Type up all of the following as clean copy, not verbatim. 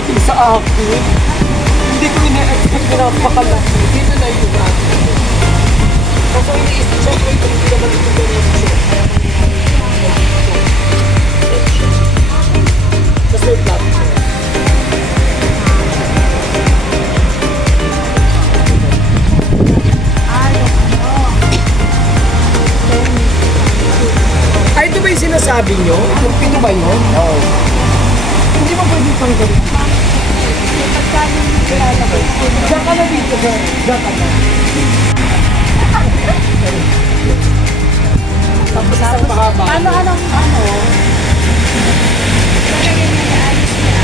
pagdating sa akin. Hindi ko ina-expect na napakalaki. Dito na yun natin. Kasi iniisip siya ko ito, hindi naman ito diretso. Kasi may platform. Ay, ito ba yung sinasabi nyo? Yung pino ba yun? Oo. Hindi ba pwede pang gawin? Diyan ka na dito, diyan ka na. Tapos isang mahaba. Ano? Lalagyan niya na alis niya.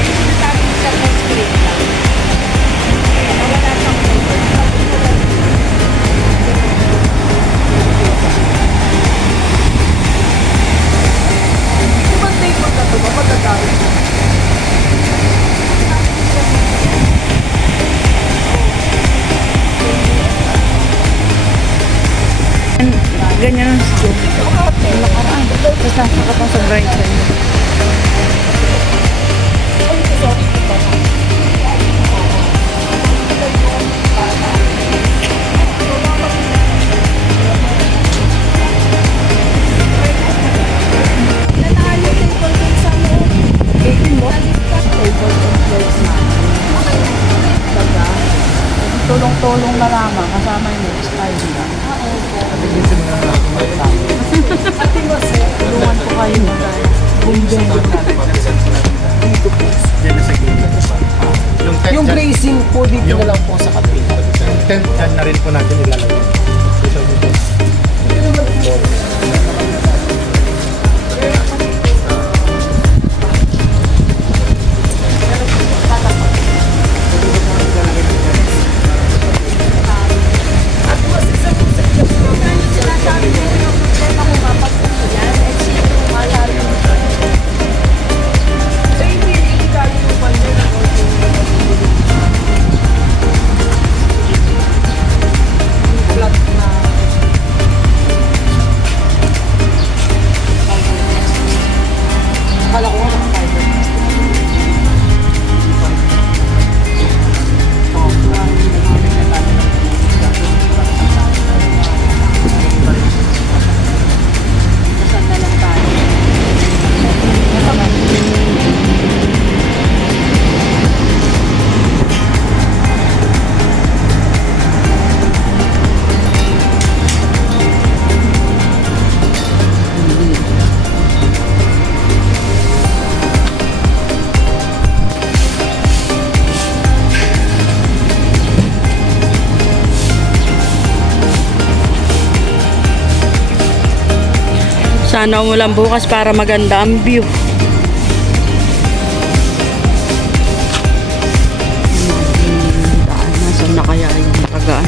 Yung sinasabi niya sa next grade lang. Wala siyang cover. Di ba take mo na ito? Mapagkakaroon mo. Ganyan ang siya. Ang nakaraan. Tapos nakakapang sa bright side. Nanalo table dun sa loob. Gagin mo? Table and chairs na. Baga. Tulong-tulong na lamang. Kasama yung style nila. Ate mo sir, tulungan ko kayo. Bumdyan ko na. Dito po. Yung glazing po dito na lang po sa kapit. Tent dyan na rin po natin ilalagay. Sana umulan bukas para maganda ang view. Nasaan na kaya yung nakagaan?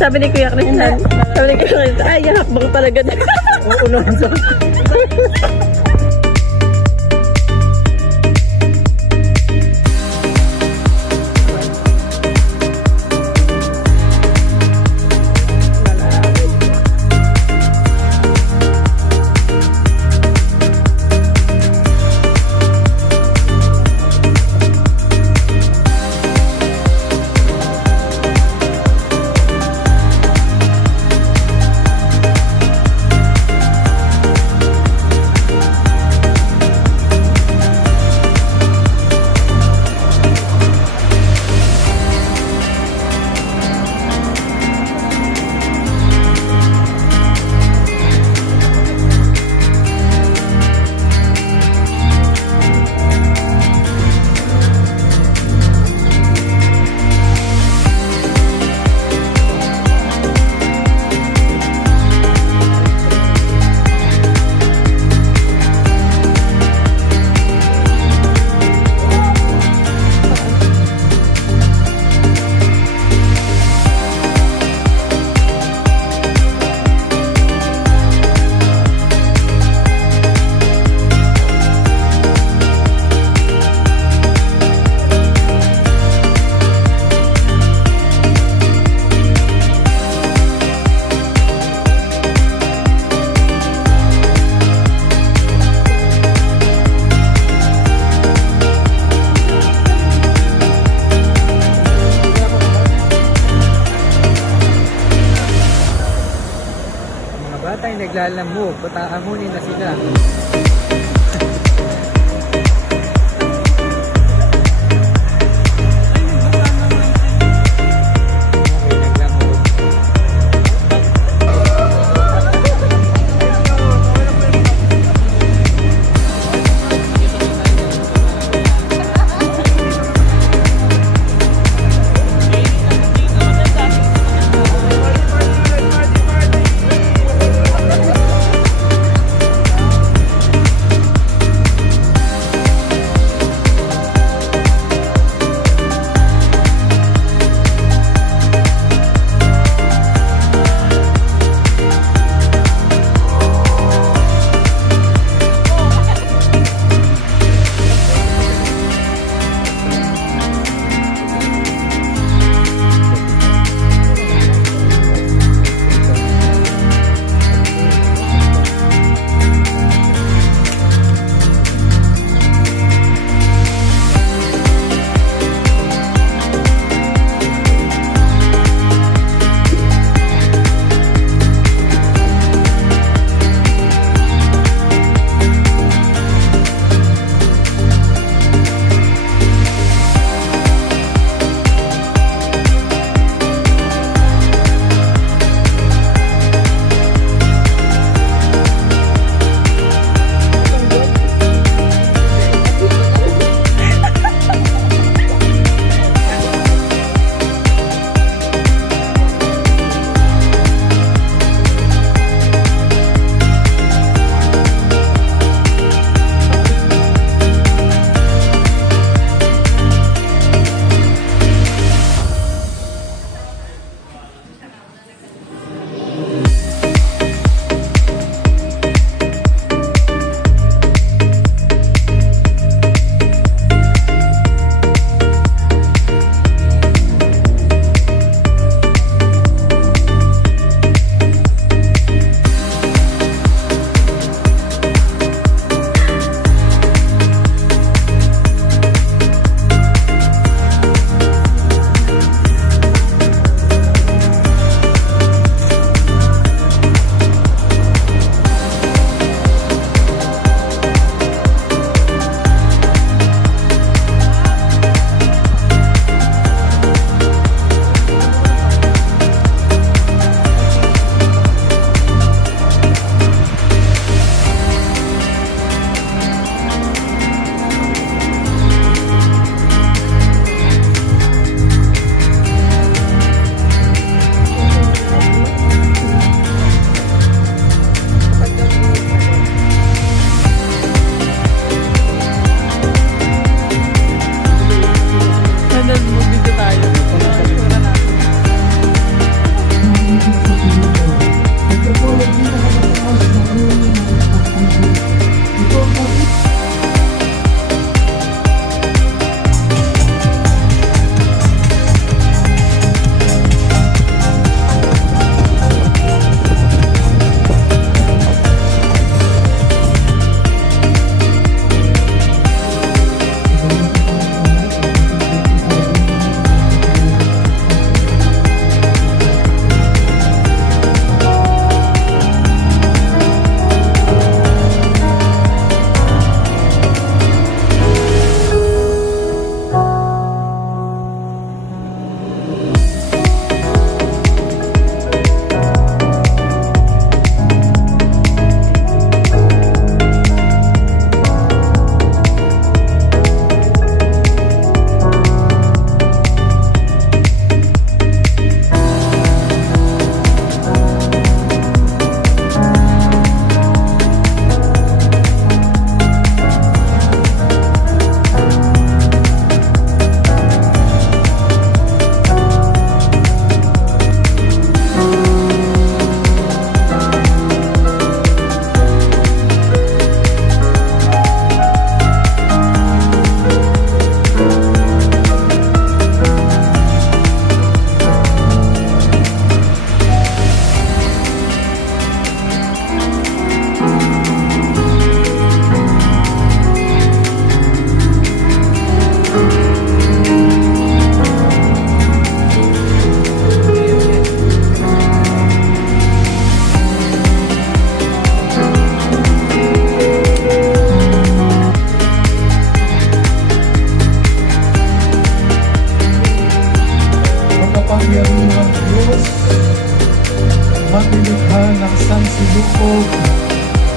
sabi ni Kuya Christian, ay, hakbang talaga na. Oo naman sa... Batay naglalamog, pataamunin na sila.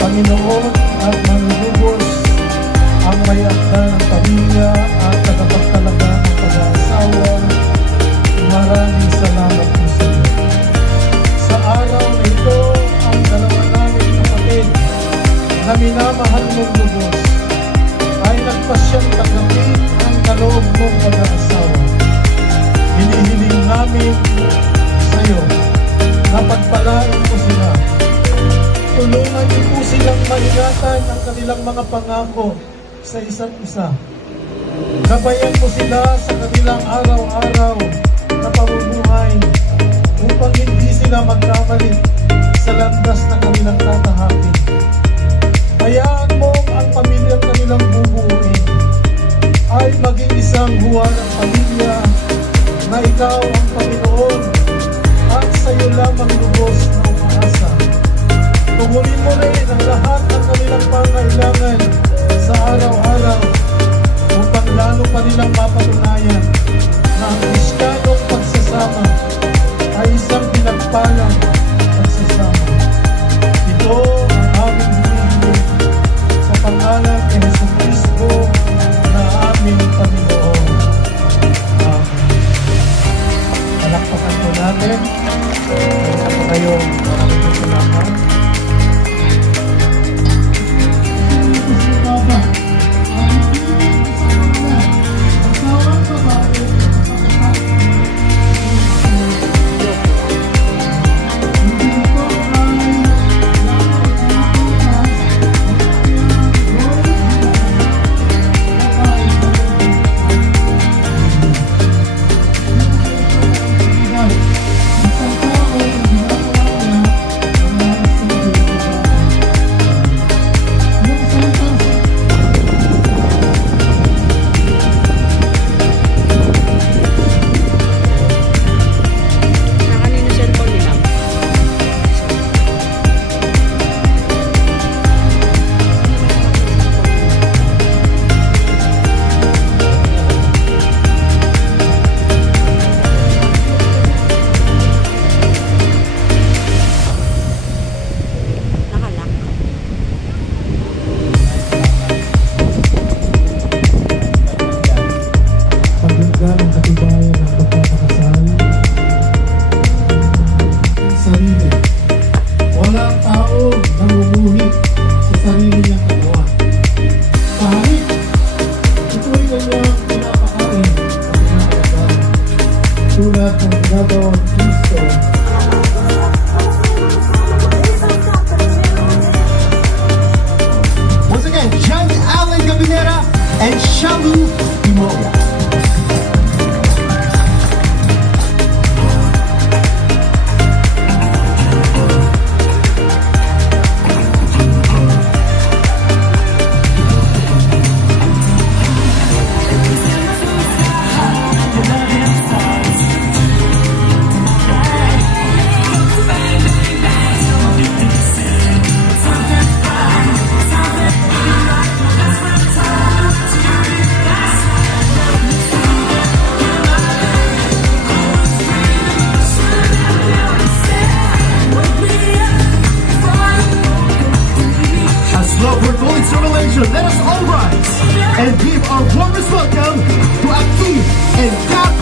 Panginoon at manlulubos ang may akda ng pamilya at tagapagtalaga ng pag-aasawa. Maraming salamat po sa iyo. Sa araw na ito, ang dalawa naming kapatid na minamahal mong lubos ay nagpasyang tanggapin ang kaloob mong pag-aasawa. Hinihiling namin sa iyo na pagpalain mo sila. Tulungan niyo po silang maingatan ang kanilang mga pangako sa isa't isa. Gabayan mo sila sa kanilang araw-araw na pamumuhay upang hindi sila magkamali sa landas na kanilang tatahakin. Hayaan mo ang pamilyang kanilang bubuuin ay maging isang huwarang pamilya na ikaw ang Panginoon at sa iyo lamang lubos na umaasa. Tungulin mo rin ang lahat ng kanilang pangailangan sa araw-araw upang lalo pa nilang mapatunayan na ang Kristiyanong pagsasama ay isang pinagpalang pagsasama. Ito ang aming hinihiling sa pangalan ni Jesucristo na aming Panginoon. Amen. Palakpakan po natin. Kaya po kayo maraming salamat. Once again, John Allen Gabinera and Shalu Imoya. Let us all rise and give our warmest welcome to Aki and Cap.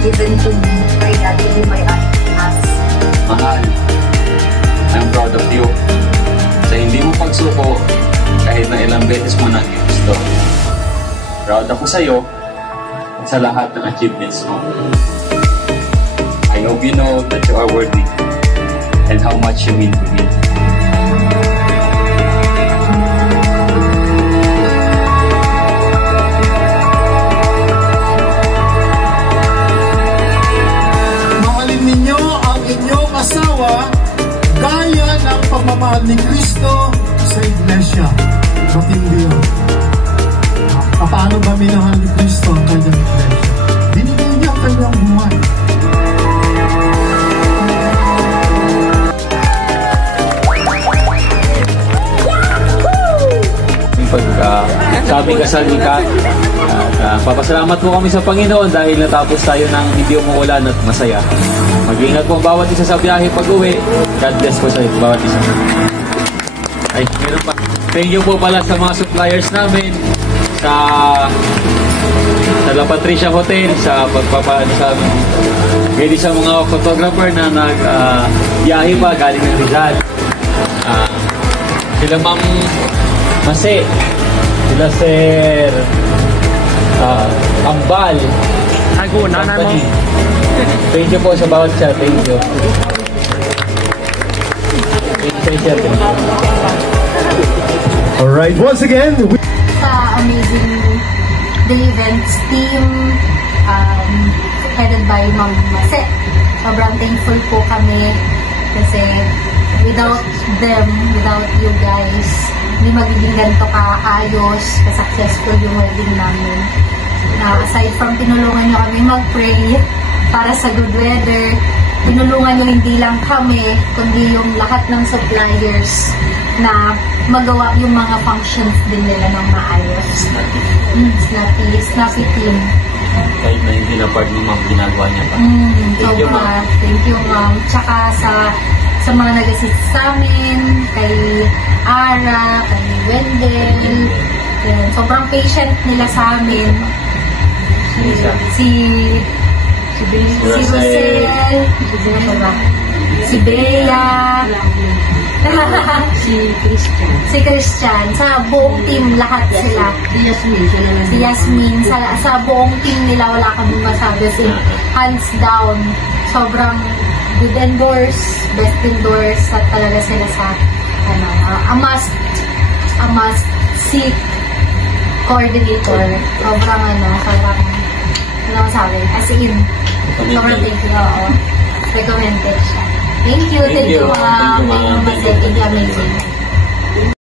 Given to me by Daddy and by us. Mahal, I'm proud of you. Sa hindi mo pagsuko, kahit na ilang beses mo nang gusto. Proud ako sa'yo at sa lahat ng achievements mo. I hope you know that you are worthy and how much you mean to me. Ninyo ang inyong asawa gaya ng pagmamahal ni Kristo sa Iglesia. Matindi yun. Paano ba minahal ni Kristo ang kanyang Iglesia? Binigay niya ang kanyang buhay. Sabi kasal ni Kat, papasalamat po kami sa Panginoon dahil natapos tayo ng hindi umuulan at masaya. Mag-iingat po ang bawat isa sa biyahe pag-uwi. God bless po sa bawat isa. Ay, meron pa. Thank you po pala sa mga suppliers namin sa La Patricia Hotel, sa pagpapaano sa amin. Pwede sa mga photographer na nag-biyahe pa galing ng Rizal. Sila Ma'am Mase, sila Sir Ambal. Haguna na mo. Thank you po sa bawat siya. Thank you. Thank you. Alright, once again, Sa amazing day events team, headed by Ma'am Mase. Sobrang thankful po kami kasi without them, without you guys, hindi magiging ganito kaayos, ka-successful yung wedding namin. Aside from tinulungan nyo kami mag-pray para sa good weather, tinulungan nyo hindi lang kami, kundi yung lahat ng suppliers na magawa yung mga functions din nila ng maayos. Snappy team. Kahit na hindi na part ni Ma'am, ginagawa niya pa. Thank you, Ma'am. Thank you, Ma'am. Tsaka sa mga nag-assist sa amin, kay Ara, kay Wendell, sobrang patient nila sa amin. Si Rosel, si Bea, si Christian, sa buong team, lahat sila. Si Yasmin, sa buong team nila, wala kami masabi. Hands down, sobrang good endorse, best endorse, at talaga sila sa a must seek coordinator. Sobrang ano masabi, as in, sobrang thank you. Recommended siya. Thank you, Ma'am. Thank you, amazing.